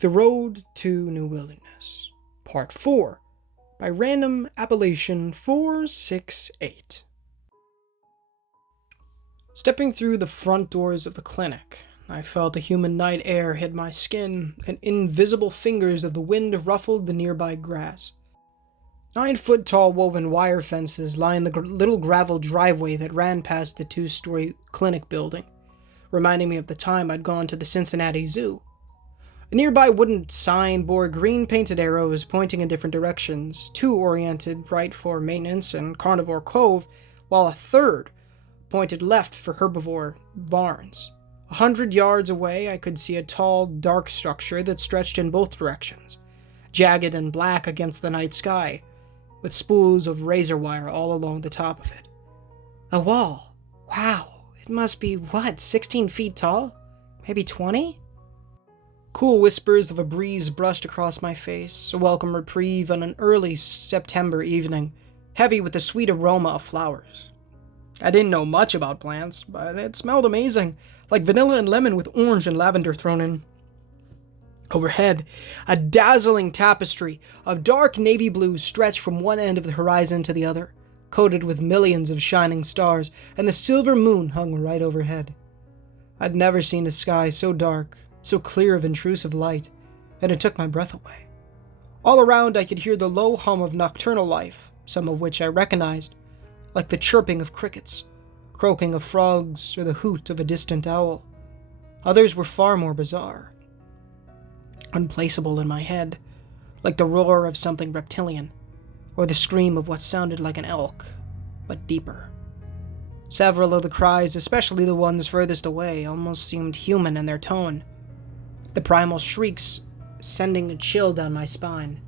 The Road to New Wilderness, Part 4, by Random Appellation 468. Stepping through the front doors of the clinic, I felt a human night air hit my skin, and invisible fingers of the wind ruffled the nearby grass. 9-foot-tall woven wire fences lined the little gravel driveway that ran past the 2-story clinic building, reminding me of the time I'd gone to the Cincinnati Zoo. A nearby wooden sign bore green painted arrows pointing in different directions, 2 oriented right for maintenance and carnivore cove, while a third pointed left for herbivore barns. 100 yards away, I could see a tall, dark structure that stretched in both directions, jagged and black against the night sky, with spools of razor wire all along the top of it. A wall. Wow, it must be, 16 feet tall? Maybe 20? Cool whispers of a breeze brushed across my face, a welcome reprieve on an early September evening, heavy with the sweet aroma of flowers. I didn't know much about plants, but it smelled amazing, like vanilla and lemon with orange and lavender thrown in. Overhead, a dazzling tapestry of dark navy blue stretched from one end of the horizon to the other, coated with millions of shining stars, and the silver moon hung right overhead. I'd never seen a sky so dark, so clear of intrusive light, and it took my breath away. All around I could hear the low hum of nocturnal life, some of which I recognized, like the chirping of crickets, croaking of frogs, or the hoot of a distant owl. Others were far more bizarre, unplaceable in my head, like the roar of something reptilian, or the scream of what sounded like an elk, but deeper. Several of the cries, especially the ones furthest away, almost seemed human in their tone, the primal shrieks sending a chill down my spine.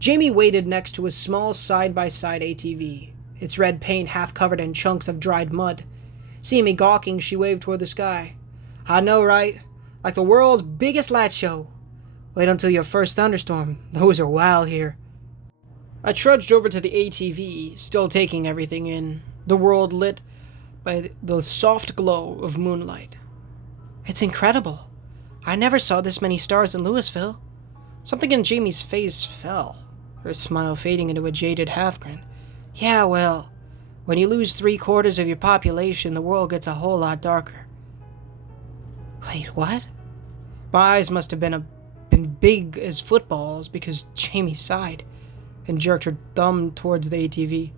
Jamie waited next to a small side-by-side ATV, its red paint half covered in chunks of dried mud. Seeing me gawking, she waved toward the sky. "I know, right? Like the world's biggest light show. Wait until your first thunderstorm. Those are wild here." I trudged over to the ATV, still taking everything in, the world lit by the soft glow of moonlight. "It's incredible. I never saw this many stars in Louisville." Something in Jamie's face fell, her smile fading into a jaded half-grin. "Yeah, well, when you lose 3/4 of your population, the world gets a whole lot darker." Wait, what? My eyes must have been big as footballs because Jamie sighed and jerked her thumb towards the ATV.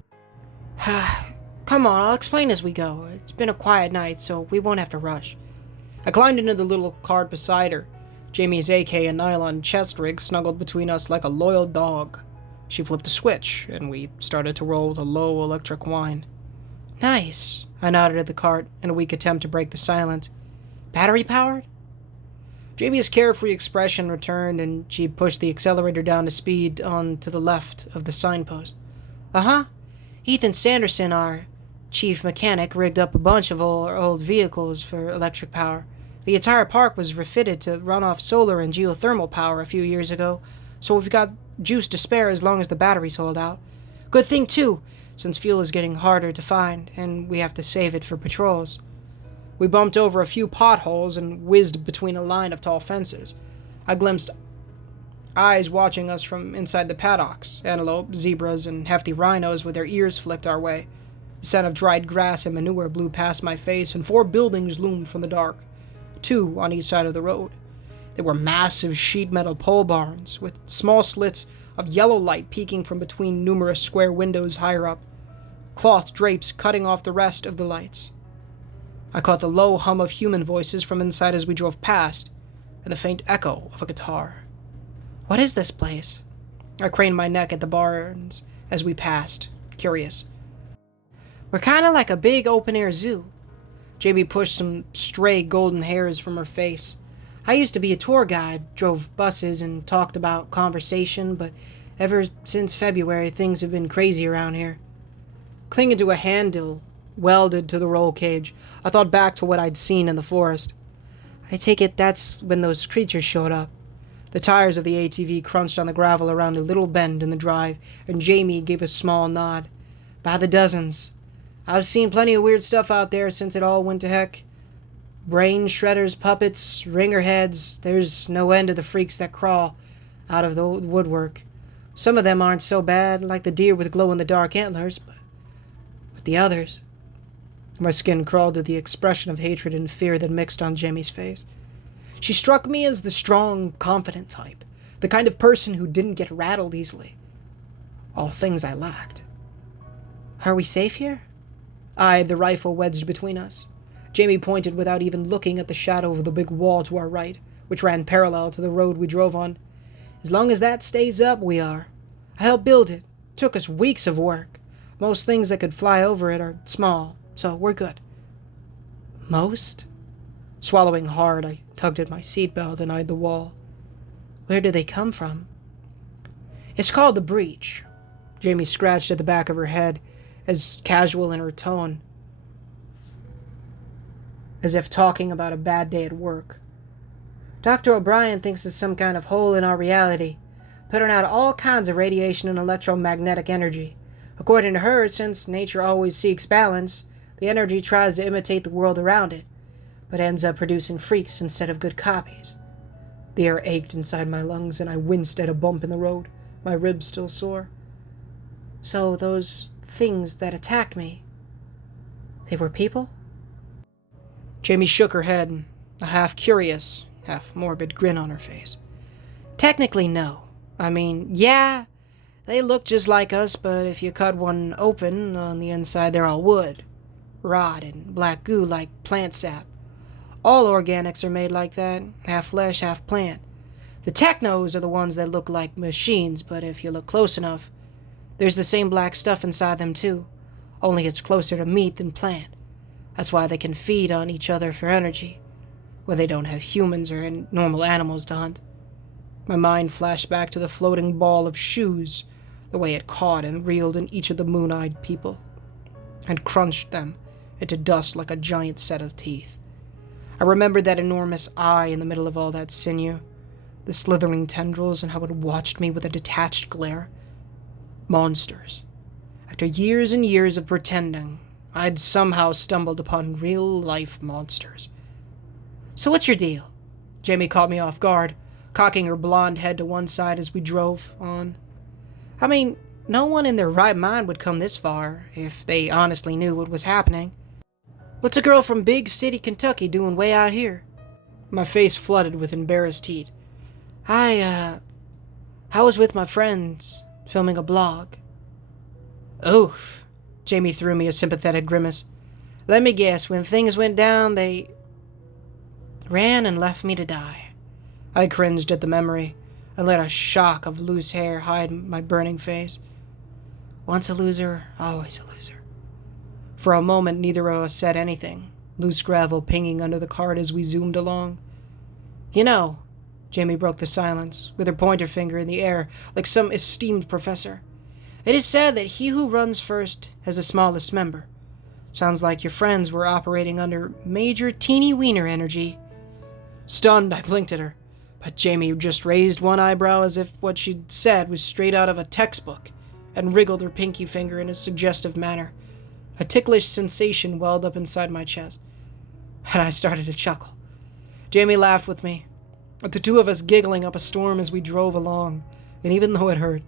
"Come on, I'll explain as we go. It's been a quiet night, so we won't have to rush." I climbed into the little cart beside her. Jamie's AK and nylon chest rig snuggled between us like a loyal dog. She flipped a switch, and we started to roll with a low electric whine. "Nice," I nodded at the cart in a weak attempt to break the silence. "Battery-powered?" Jamie's carefree expression returned, and she pushed the accelerator down to speed on to the left of the signpost. "Uh-huh. Ethan Sanderson, our chief mechanic, rigged up a bunch of old vehicles for electric power. The entire park was refitted to run off solar and geothermal power a few years ago, so we've got juice to spare as long as the batteries hold out. Good thing, too, since fuel is getting harder to find, and we have to save it for patrols." We bumped over a few potholes and whizzed between a line of tall fences. I glimpsed eyes watching us from inside the paddocks, antelope, zebras, and hefty rhinos with their ears flicked our way. The scent of dried grass and manure blew past my face, and 4 buildings loomed from the dark, 2 on each side of the road. They were massive sheet metal pole barns, with small slits of yellow light peeking from between numerous square windows higher up, cloth drapes cutting off the rest of the lights. I caught the low hum of human voices from inside as we drove past, and the faint echo of a guitar. "What is this place?" I craned my neck at the barns as we passed, curious. "We're kinda like a big open-air zoo." Jamie pushed some stray golden hairs from her face. "I used to be a tour guide, drove buses, and talked about conversation, but ever since February, things have been crazy around here." Clinging to a handle welded to the roll cage, I thought back to what I'd seen in the forest. "I take it that's when those creatures showed up." The tires of the ATV crunched on the gravel around a little bend in the drive, and Jamie gave a small nod. "By the dozens. I've seen plenty of weird stuff out there since it all went to heck." Brain shredders, puppets, ringer heads. There's no end to the freaks that crawl out of the woodwork. Some of them aren't so bad, like the deer with glow-in-the-dark antlers, but the others... My skin crawled at the expression of hatred and fear that mixed on Jamie's face. She struck me as the strong, confident type, the kind of person who didn't get rattled easily. All things I lacked. Are we safe here? I eyed the rifle wedged between us. Jamie pointed without even looking at the shadow of the big wall to our right, which ran parallel to the road we drove on. As long as that stays up, we are. I helped build it. Took us weeks of work. Most things that could fly over it are small, so we're good. Most? Swallowing hard, I tugged at my seatbelt and eyed the wall. Where did they come from? It's called the breach. Jamie scratched at the back of her head, as casual in her tone, as if talking about a bad day at work. Dr. O'Brien thinks it's some kind of hole in our reality, putting out all kinds of radiation and electromagnetic energy. According to her, since nature always seeks balance, the energy tries to imitate the world around it, but ends up producing freaks instead of good copies. The air ached inside my lungs, and I winced at a bump in the road, my ribs still sore. So those things that attacked me, they were people? Jamie shook her head, a half-curious, half-morbid grin on her face. Technically, no. I mean, yeah, they look just like us, but if you cut one open, on the inside they're all wood, rot, and black goo like plant sap. All organics are made like that, half flesh, half plant. The technos are the ones that look like machines, but if you look close enough, there's the same black stuff inside them too, only it's closer to meat than plant. That's why they can feed on each other for energy, when they don't have humans or normal animals to hunt. My mind flashed back to the floating ball of shoes, the way it caught and reeled in each of the moon-eyed people, and crunched them into dust like a giant set of teeth. I remembered that enormous eye in the middle of all that sinew, the slithering tendrils, and how it watched me with a detached glare. Monsters. After years and years of pretending, I'd somehow stumbled upon real-life monsters. So what's your deal? Jamie caught me off guard, cocking her blonde head to one side as we drove on. I mean, no one in their right mind would come this far, if they honestly knew what was happening. What's a girl from big city Kentucky doing way out here? My face flooded with embarrassed heat. I was with my friends, filming a blog. Oof. Jamie threw me a sympathetic grimace. Let me guess, when things went down, they ran and left me to die. I cringed at the memory, and let a shock of loose hair hide my burning face. Once a loser, always a loser. For a moment, neither of us said anything, loose gravel pinging under the cart as we zoomed along. You know, Jamie broke the silence, with her pointer finger in the air, like some esteemed professor. It is said that he who runs first has the smallest member. Sounds like your friends were operating under major teeny-weiner energy. Stunned, I blinked at her, but Jamie just raised one eyebrow as if what she'd said was straight out of a textbook, and wriggled her pinky finger in a suggestive manner. A ticklish sensation welled up inside my chest, and I started to chuckle. Jamie laughed with me, with the two of us giggling up a storm as we drove along, and even though it hurt,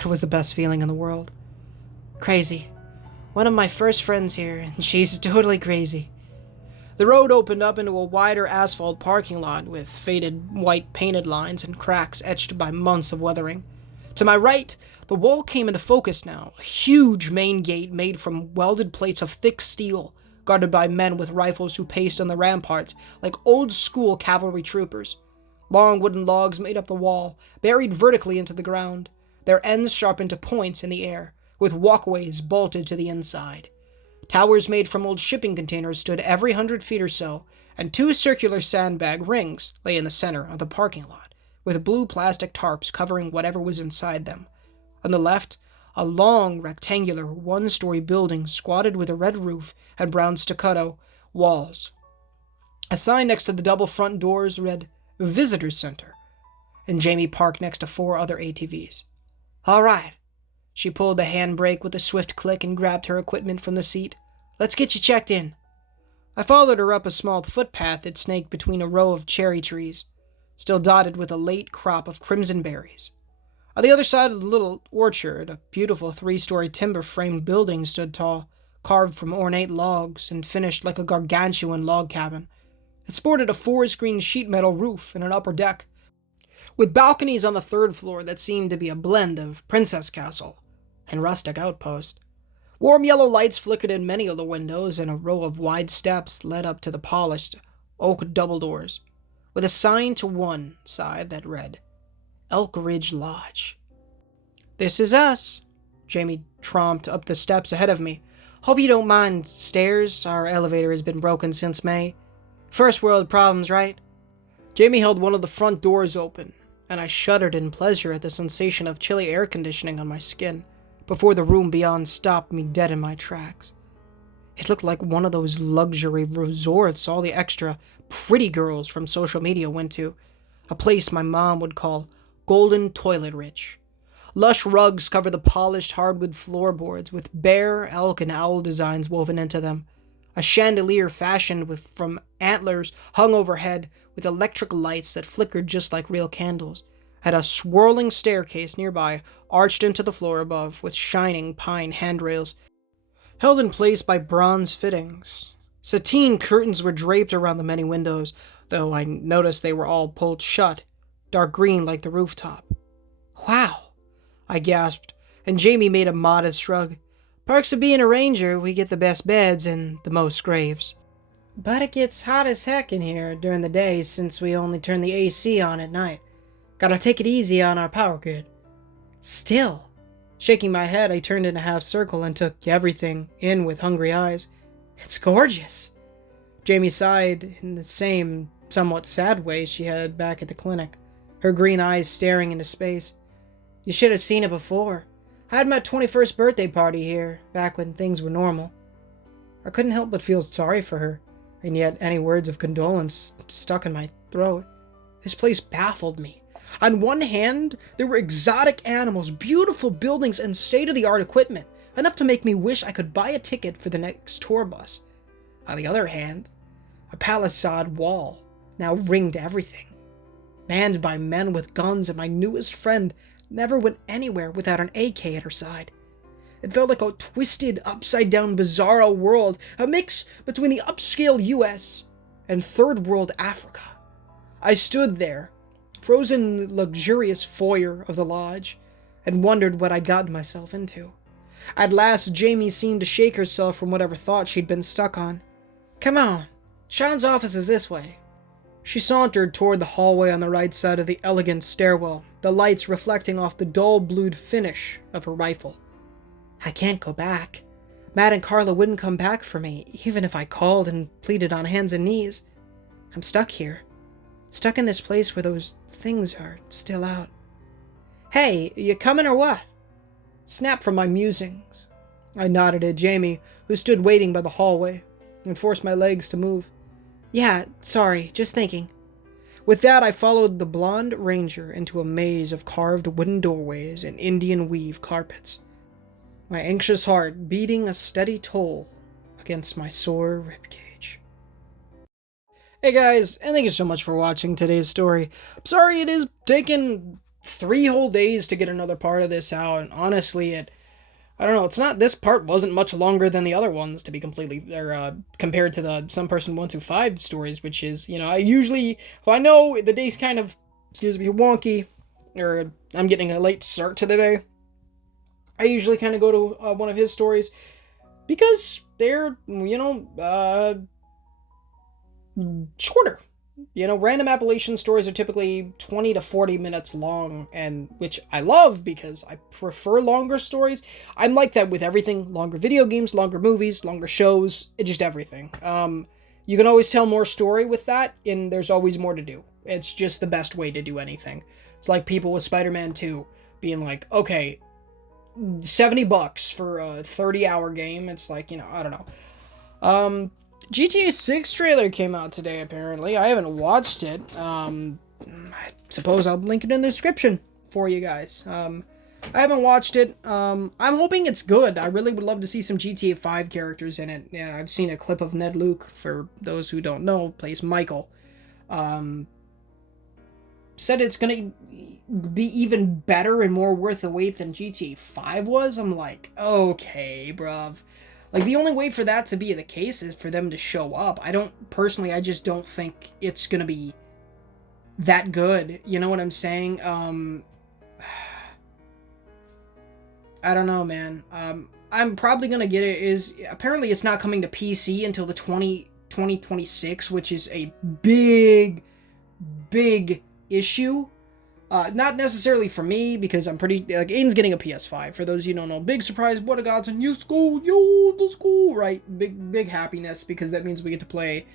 it was the best feeling in the world. Crazy. One of my first friends here, and she's totally crazy. The road opened up into a wider asphalt parking lot with faded white painted lines and cracks etched by months of weathering. To my right, the wall came into focus now, a huge main gate made from welded plates of thick steel, guarded by men with rifles who paced on the ramparts like old-school cavalry troopers. Long wooden logs made up the wall, buried vertically into the ground, their ends sharpened to points in the air, with walkways bolted to the inside. Towers made from old shipping containers stood every 100 feet or so, and two circular sandbag rings lay in the center of the parking lot, with blue plastic tarps covering whatever was inside them. On the left, a long, rectangular, one-story building squatted with a red roof and brown stucco walls. A sign next to the double front doors read, Visitor Center, and Jamie parked next to 4 other ATVs. All right. She pulled the handbrake with a swift click and grabbed her equipment from the seat. Let's get you checked in. I followed her up a small footpath that snaked between a row of cherry trees, still dotted with a late crop of crimson berries. On the other side of the little orchard, a beautiful 3-story timber-framed building stood tall, carved from ornate logs and finished like a gargantuan log cabin. It sported a forest green sheet metal roof and an upper deck, with balconies on the 3rd floor that seemed to be a blend of princess castle and rustic outpost. Warm yellow lights flickered in many of the windows, and a row of wide steps led up to the polished oak double doors, with a sign to one side that read, Elk Ridge Lodge. "This is us." Jamie tromped up the steps ahead of me. "Hope you don't mind stairs. Our elevator has been broken since May. First world problems, right?" Jamie held one of the front doors open, and I shuddered in pleasure at the sensation of chilly air conditioning on my skin, before the room beyond stopped me dead in my tracks. It looked like one of those luxury resorts all the extra pretty girls from social media went to, a place my mom would call golden toilet rich. Lush rugs cover the polished hardwood floorboards with bear, elk, and owl designs woven into them. A chandelier fashioned from antlers hung overhead with electric lights that flickered just like real candles, had a swirling staircase nearby arched into the floor above with shining pine handrails, held in place by bronze fittings. Sateen curtains were draped around the many windows, though I noticed they were all pulled shut, dark green like the rooftop. "Wow," I gasped, and Jamie made a modest shrug. "Perks of being a ranger, we get the best beds and the most graves. But it gets hot as heck in here during the day since we only turn the AC on at night. Gotta take it easy on our power grid." "Still." Shaking my head, I turned in a half circle and took everything in with hungry eyes. "It's gorgeous." Jamie sighed in the same, somewhat sad way she had back at the clinic, her green eyes staring into space. "You should have seen it before. I had my 21st birthday party here, back when things were normal." I couldn't help but feel sorry for her, and yet any words of condolence stuck in my throat. This place baffled me. On one hand, there were exotic animals, beautiful buildings, and state-of-the-art equipment, enough to make me wish I could buy a ticket for the next tour bus. On the other hand, a palisade wall now ringed everything, manned by men with guns, and my newest friend never went anywhere without an AK at her side. It felt like a twisted, upside-down, bizarro world, a mix between the upscale US and third-world Africa. I stood there, frozen in the luxurious foyer of the lodge, and wondered what I'd gotten myself into. At last, Jamie seemed to shake herself from whatever thought she'd been stuck on. "Come on, Sean's office is this way." She sauntered toward the hallway on the right side of the elegant stairwell, the lights reflecting off the dull-blued finish of her rifle. "I can't go back. Matt and Carla wouldn't come back for me, even if I called and pleaded on hands and knees. I'm stuck here. Stuck in this place where those things are still out." "Hey, you coming or what?" Snapped from my musings. I nodded at Jamie, who stood waiting by the hallway, and forced my legs to move. "Yeah, sorry, just thinking." With that, I followed the blonde ranger into a maze of carved wooden doorways and Indian weave carpets, my anxious heart beating a steady toll against my sore ribcage. Hey guys, and thank you so much for watching today's story. I'm sorry it has taken 3 whole days to get another part of this out, and honestly, this part wasn't much longer than the other ones, to be compared to the Some Person 125 stories, which is, if I know the day's kind of, wonky, or I'm getting a late start to the day, I usually kind of go to one of his stories, because they're, shorter. Random Appalachian stories are typically 20 to 40 minutes long, and which I love because I prefer longer stories. I'm like that with everything. Longer video games, longer movies, longer shows, just everything. You can always tell more story with that, and there's always more to do. It's just the best way to do anything. It's like people with Spider-Man 2 being like, okay, $70 for a 30-hour game. It's like, I don't know. GTA 6 trailer came out today, apparently. I haven't watched it. I suppose I'll link it in the description for you guys. I haven't watched it. I'm hoping it's good. I really would love to see some GTA 5 characters in it. Yeah, I've seen a clip of Ned Luke, for those who don't know, plays Michael. Um, Said it's gonna be even better and more worth the wait than GTA 5 was. I'm like, okay, bruv. Like, the only way for that to be the case is for them to show up. I just don't think it's gonna be that good. You know what I'm saying? I don't know, man. I'm probably gonna get it. Apparently it's not coming to PC until the 2026, which is a big issue. Not necessarily for me, because I'm pretty, like, Aiden's getting a PS5. For those of you who don't know, big surprise, what a godsend, the school, right? Big happiness, because that means we get to play,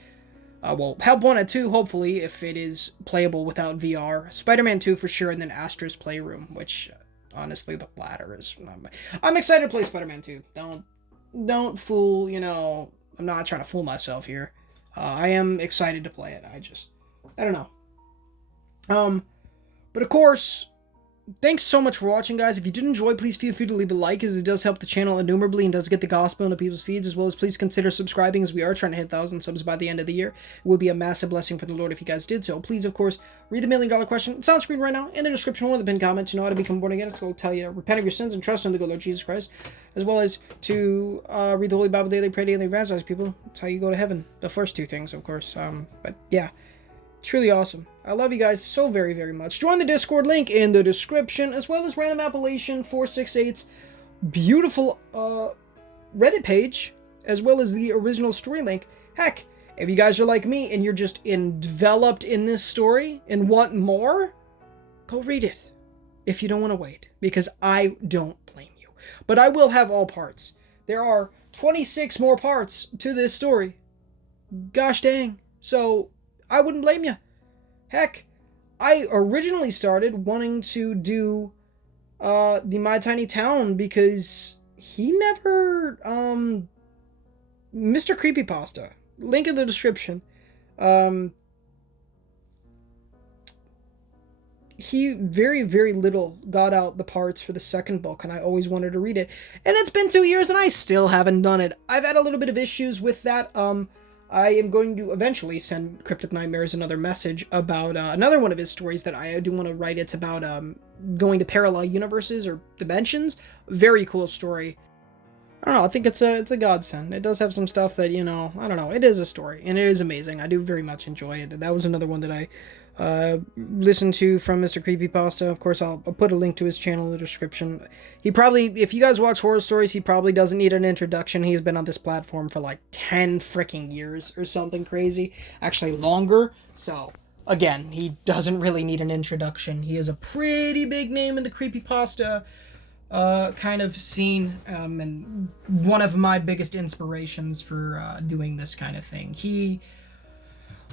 Help Wanted 2, hopefully, if it is playable without VR. Spider-Man 2 for sure, and then Astra's Playroom, which, honestly, the latter is, I'm excited to play Spider-Man 2. Don't fool, I'm not trying to fool myself here. I am excited to play it. I don't know. But of course, thanks so much for watching, guys. If you did enjoy, please feel free to leave a like, as it does help the channel innumerably and does get the gospel into people's feeds, as well as please consider subscribing, as we are trying to hit 1,000 subs by the end of the year. It would be a massive blessing from the Lord if you guys did so. Please, of course, read the $1 million question. It's on screen right now in the description, one of the pinned comments. You know how to become born again. It's going to tell you to repent of your sins and trust in the good Lord Jesus Christ, as well as to read the Holy Bible daily, pray daily, evangelize people. That's how you go to heaven. The first two things, of course. But yeah. Truly awesome. I love you guys so very, very much. Join the Discord, link in the description, as well as Random Appellation 468's beautiful Reddit page, as well as the original story link. Heck, if you guys are like me and you're just enveloped in this story and want more, go read it. If you don't want to wait, because I don't blame you. But I will have all parts. There are 26 more parts to this story. Gosh dang. So I wouldn't blame you. Heck, I originally started wanting to do the My Tiny Town because he never Mr. CreepyPasta. Link in the description. He very, very little got out the parts for the second book, and I always wanted to read it. And it's been 2 years and I still haven't done it. I've had a little bit of issues with that. I am going to eventually send Cryptic Nightmares another message about another one of his stories that I do want to write. It's about going to parallel universes or dimensions. Very cool story. I don't know, I think it's a godsend. It does have some stuff that, I don't know, it is a story, and it is amazing. I do very much enjoy it. That was another one that I listened to from Mr. CreepyPasta. Of course, I'll put a link to his channel in the description. He probably, if you guys watch horror stories, he probably doesn't need an introduction. He's been on this platform for like 10 freaking years or something crazy. Actually, longer. So, again, he doesn't really need an introduction. He is a pretty big name in the CreepyPasta kind of scene, and one of my biggest inspirations for doing this kind of thing.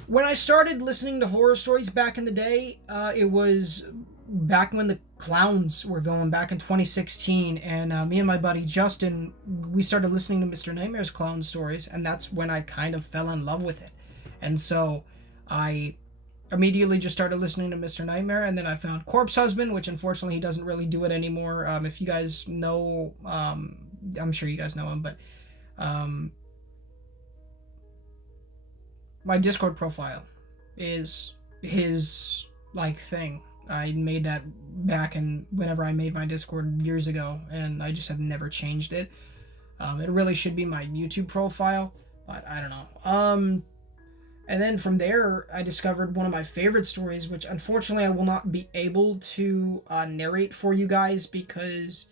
When I started listening to horror stories back in the day, it was back when the clowns were going, back in 2016, and me and my buddy Justin, we started listening to Mr. Nightmare's clown stories, and that's when I kind of fell in love with it. And so I immediately just started listening to Mr. Nightmare, and then I found Corpse Husband, which unfortunately he doesn't really do it anymore. If you guys know, I'm sure you guys know him, but my Discord profile is his, like, thing. I made that back in whenever I made my Discord years ago, and I just have never changed it. It really should be my YouTube profile, but I don't know. And then from there, I discovered one of my favorite stories, which unfortunately I will not be able to narrate for you guys because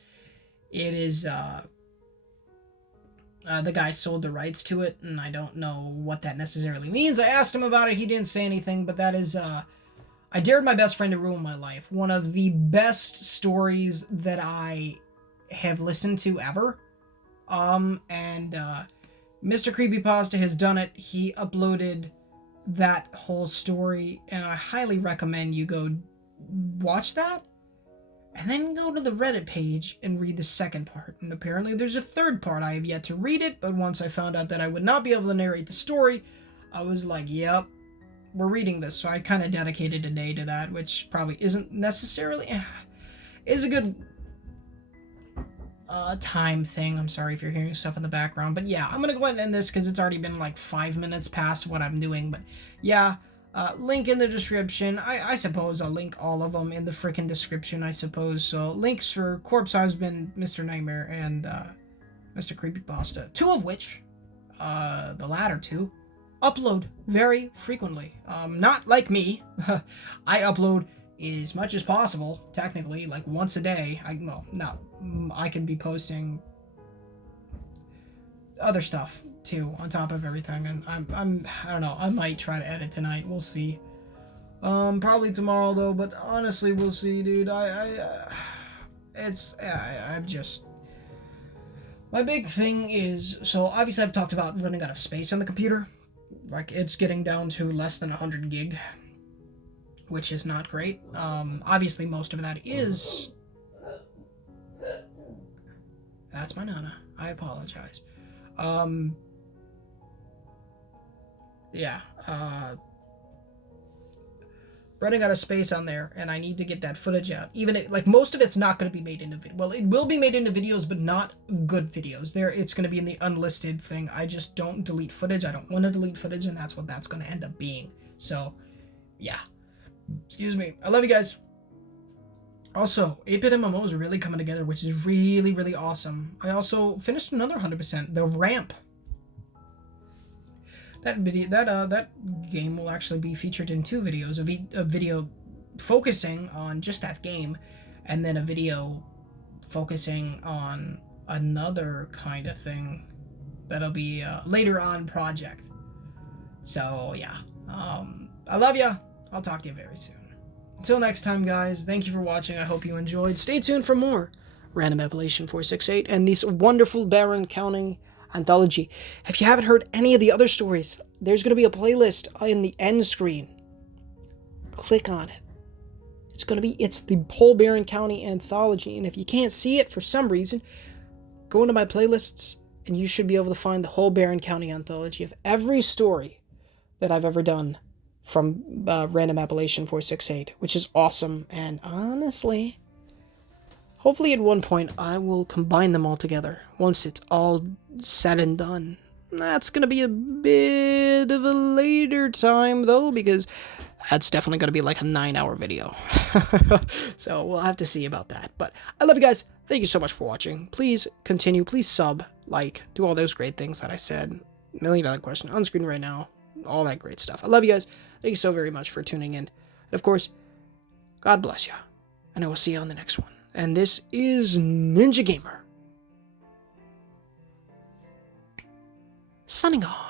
it is, the guy sold the rights to it, and I don't know what that necessarily means. I asked him about it, he didn't say anything, but that is, I Dared My Best Friend to Ruin My Life. One of the best stories that I have listened to ever. Mr. CreepyPasta has done it. He uploaded that whole story, and I highly recommend you go watch that, and then go to the Reddit page and read the second part. And apparently there's a third part. I have yet to read it, but once I found out that I would not be able to narrate the story, I was like, yep, we're reading this. So I kind of dedicated a day to that, which probably isn't necessarily, is a good time thing. I'm sorry if you're hearing stuff in the background, but yeah, I'm gonna go ahead and end this because it's already been like 5 minutes past what I'm doing. But yeah, link in the description. I suppose I'll link all of them in the freaking description, I suppose. So links for Corpse Husband, Mr. Nightmare, and Mr. CreepyPasta, two of which, the latter two, upload very frequently. Not like me. I upload as much as possible, technically, like once a day. I could be posting other stuff too on top of everything, and I don't know, I might try to edit tonight. We'll see. Probably tomorrow though, but honestly, we'll see, dude. I'm just, my big thing is, so obviously I've talked about running out of space on the computer. Like, it's getting down to less than 100 gig, which is not great. Obviously most of that is... That's my Nana. I apologize. Yeah, running out of space on there, and I need to get that footage out. Like, most of it's not going to be made into video. Well, it will be made into videos, but not good videos. It's going to be in the unlisted thing. I just don't delete footage. I don't want to delete footage, and that's what that's going to end up being. So, yeah. Excuse me. I love you guys. Also, 8-bit MMOs are really coming together, which is really, really awesome. I also finished another 100%, The Ramp. That game will actually be featured in 2 videos. A video focusing on just that game, and then a video focusing on another kind of thing that'll be a later on project. So yeah, I love ya. I'll talk to you very soon. Until next time, guys, thank you for watching. I hope you enjoyed. Stay tuned for more Random Appellation 468 and this wonderful Barron County anthology. If you haven't heard any of the other stories, there's going to be a playlist in the end screen. Click on it. It's the whole Barron County anthology, and if you can't see it for some reason, go into my playlists and you should be able to find the whole Barron County anthology of every story that I've ever done from Random Appellation 468, which is awesome. And honestly, hopefully at one point I will combine them all together once it's all said and done. That's going to be a bit of a later time, though, because that's definitely going to be like a 9-hour video. So we'll have to see about that. But I love you guys. Thank you so much for watching. Please continue. Please sub, like, do all those great things that I said. $1 million question on screen right now. All that great stuff. I love you guys. Thank you so very much for tuning in. And of course, God bless you. And I will see you on the next one. And this is Ninja Gamer, signing off.